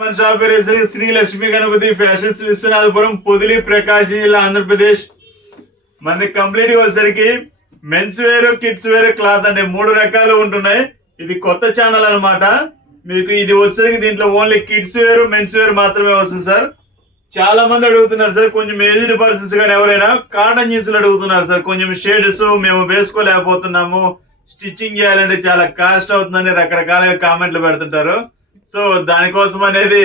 మన షాప్ పేరు శ్రీ లక్ష్మీ గణపతి ఫ్యాషన్స్ విశ్వనాథపురం పొదిలి ప్రకాశం జిల్లా ఆంధ్రప్రదేశ్. మన కంప్లీట్ గా వచ్చేసరికి men's wear kids wear cloth అంటే 3 రకాలు ఉంటున్నాయి. ఇది కొత్త ఛానల్ అన్నమాట. మీకు ఇది వచ్చేసరికి దీంట్లో only kids wear men's wear మాత్రమే వస్తుంది సార్. చాలా మంది అడుగుతున్నారు సార్, కొంచెం ఏజ్డ్ పర్సన్స్ కానీ ఎవరైనా కాటన్ జీన్స్లు అడుగుతున్నారు సార్. కొంచెం షేడ్స్ మేము వేసుకోలేకపోతున్నాము, స్టిచ్చింగ్ చేయాలంటే చాలా కాస్ట్ అవుతుందని రకరకాల కామెంట్లు పెడుతుంటారు. సో దానికోసం అనేది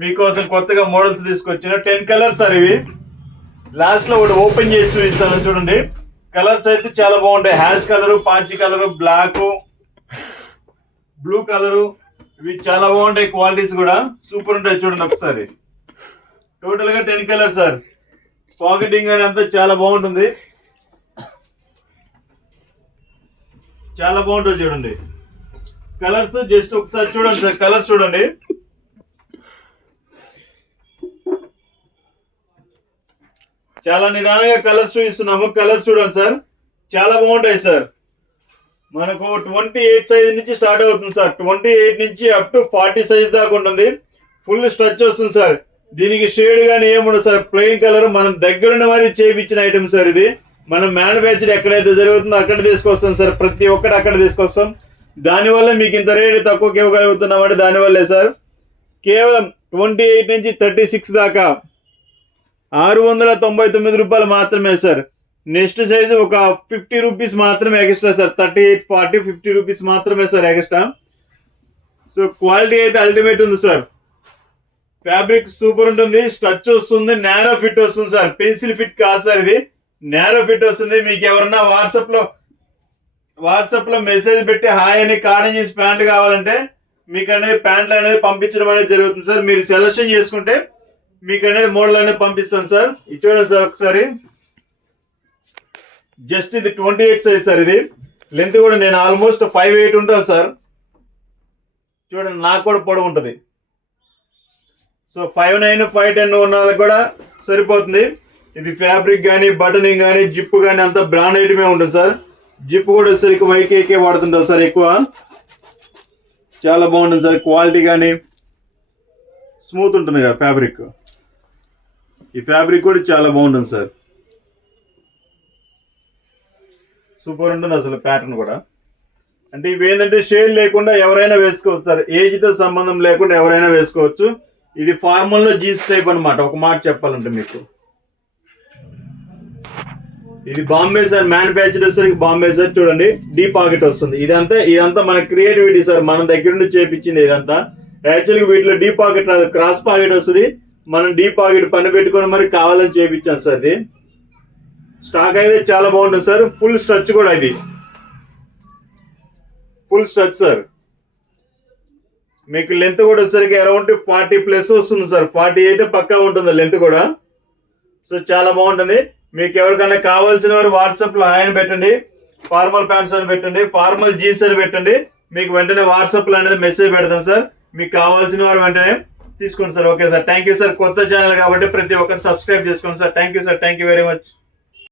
మీకోసం కొత్తగా మోడల్స్ తీసుకొచ్చిన 10 కలర్స్ సార్. ఇవి లాస్ట్ లో ఒకటి ఓపెన్ చేసి చూపిస్తాను చూడండి. కలర్స్ అయితే చాలా బాగుంటాయి. హ్యాష్ కలరు, పాచి కలరు, బ్లాక్, బ్లూ కలరు, ఇవి చాలా బాగుంటాయి. క్వాలిటీస్ కూడా సూపర్ ఉంటాయి. చూడండి ఒకసారి. టోటల్ గా 10 కలర్స్ సార్. పాకెటింగ్ అని అంతా చాలా బాగుంటుంది, చాలా బాగుంటుంది. చూడండి కలర్స్ జస్ట్ ఒకసారి చూడండి సార్. కలర్స్ చూడండి, చాలా నిదానంగా కలర్స్ చూపిస్తున్నాము. కలర్స్ చూడండి సార్, చాలా బాగుంటాయి సార్. మనకు 28 సైజ్ నుంచి స్టార్ట్ అవుతుంది సార్. 28 నుంచి అప్ టు 40 సైజ్ దాకా ఉంటుంది. ఫుల్ స్ట్రచ్ వస్తుంది సార్. దీనికి షేడ్ గానీ ఏముండదు సార్. ప్లెయిన్ కలర్ మనం దగ్గరుండి మరి చేయించిన ఐటమ్ సార్. ఇది మనం మ్యానుఫ్యాక్చర్ ఎక్కడైతే జరుగుతుందో అక్కడ తీసుకొస్తాం సార్. ప్రతి ఒక్కటి అక్కడ తీసుకొస్తాం. దానివల్ల మీకు ఇంత రేటు తక్కువకి ఇవ్వగలుగుతున్నాం అంటే దానివల్లే సార్. కేవలం 28 నుంచి 36 దాకా 699 రూపాయలు మాత్రమే సార్. నెక్స్ట్ సైజు ఒక 50 రూపీస్ మాత్రమే ఎక్స్ట్రా సార్. 38, 40, 50 రూపీస్ మాత్రమే సార్ ఎక్స్ట్రా. సో క్వాలిటీ అయితే అల్టిమేట్ ఉంది సార్. ఫ్యాబ్రిక్ సూపర్ ఉంటుంది, స్ట్రచ్ వస్తుంది, నేరో ఫిట్ వస్తుంది సార్. పెన్సిల్ ఫిట్ కాదు సార్, ఇది నేరో ఫిట్ వస్తుంది. మీకు ఎవరన్నా వాట్సాప్ లో మెసేజ్ పెట్టి హాయ్ అని కాటన్ జీన్స్ ప్యాంట్ కావాలంటే మీకు అనేది ప్యాంట్లు అనేది పంపించడం అనేది జరుగుతుంది సార్. మీరు సెలెక్షన్ చేసుకుంటే మీకు అనేది మోడల్ అనేది పంపిస్తాను సార్. ఇది చూడండి సార్ ఒకసారి. జస్ట్ ఇది 28 సైజ్ సార్. ఇది లెంత్ కూడా నేను ఆల్మోస్ట్ 5'8" ఉంటాను సార్. చూడండి నాకు కూడా పొడవు ఉంటుంది. సో 5'9", 5'10" ఉన్న వాళ్ళకి కూడా సరిపోతుంది. ఇది ఫ్యాబ్రిక్ కానీ బటనింగ్ కానీ జిప్ కానీ అంతా బ్రాండ్ ఐటమే ఉంటుంది సార్. జిప్ కూడా సరికి వైకేకే వాడుతుంటారు సార్ ఎక్కువ. చాలా బాగుంటుంది సార్. క్వాలిటీ కానీ స్మూత్ ఉంటుంది కదా ఫ్యాబ్రిక్. ఈ ఫ్యాబ్రిక్ కూడా చాలా బాగుంటుంది సార్. సూపర్ ఉంటుంది అసలు. ప్యాటర్న్ కూడా అంటే ఇవి ఏంటంటే షేడ్ లేకుండా ఎవరైనా వేసుకోవచ్చు సార్. ఏజ్తో సంబంధం లేకుండా ఎవరైనా వేసుకోవచ్చు. ఇది ఫార్మల్లో జీన్స్ టైప్ అనమాట. ఒక మాట చెప్పాలంటే మీకు ఇది బాంబే సార్. మ్యానుఫ్యాక్చర్ వచ్చేసరికి బాంబే సార్. చూడండి డీ పాకెట్ వస్తుంది. ఇదంతా మన క్రియేటివిటీ సార్. మన దగ్గర నుండి చేపించింది ఇదంతా. యాక్చువల్గా వీటిలో డీ పాకెట్ రాదు, క్రాస్ పాకెట్ వస్తుంది. మనం డీ పాకెట్ పని పెట్టుకొని మరి కావాలని చేపించాం సార్. ఇది స్టాక్ అయితే చాలా బాగుంటుంది సార్. ఫుల్ స్ట్రచ్ కూడా, ఇది ఫుల్ స్ట్రచ్ సార్. మీకు లెంత్ కూడా వచ్చేసరికి అరౌండ్ 40+ వస్తుంది సార్. 40 అయితే పక్కా ఉంటుంది లెంత్ కూడా. సో చాలా బాగుంటుంది. మీకు ఎవరికైనా కావాల్సిన వారు వాట్సాప్ లో హాయ్ అని పెట్టండి, ఫార్మల్ ప్యాంట్స్ అని పెట్టండి, ఫార్మల్ జీన్స్ అని పెట్టండి. మీకు వెంటనే వాట్సాప్ లో అనేది మెసేజ్ పెడతాం సార్. మీకు కావాల్సిన వారు వెంటనే తీసుకోండి sir. Okay sir, thank you sir. కొత్త ఛానల్ కాబట్టి ప్రతి ఒక్కరు సబ్స్క్రైబ్ చేసుకోండి sir. Thank you sir, thank you very much.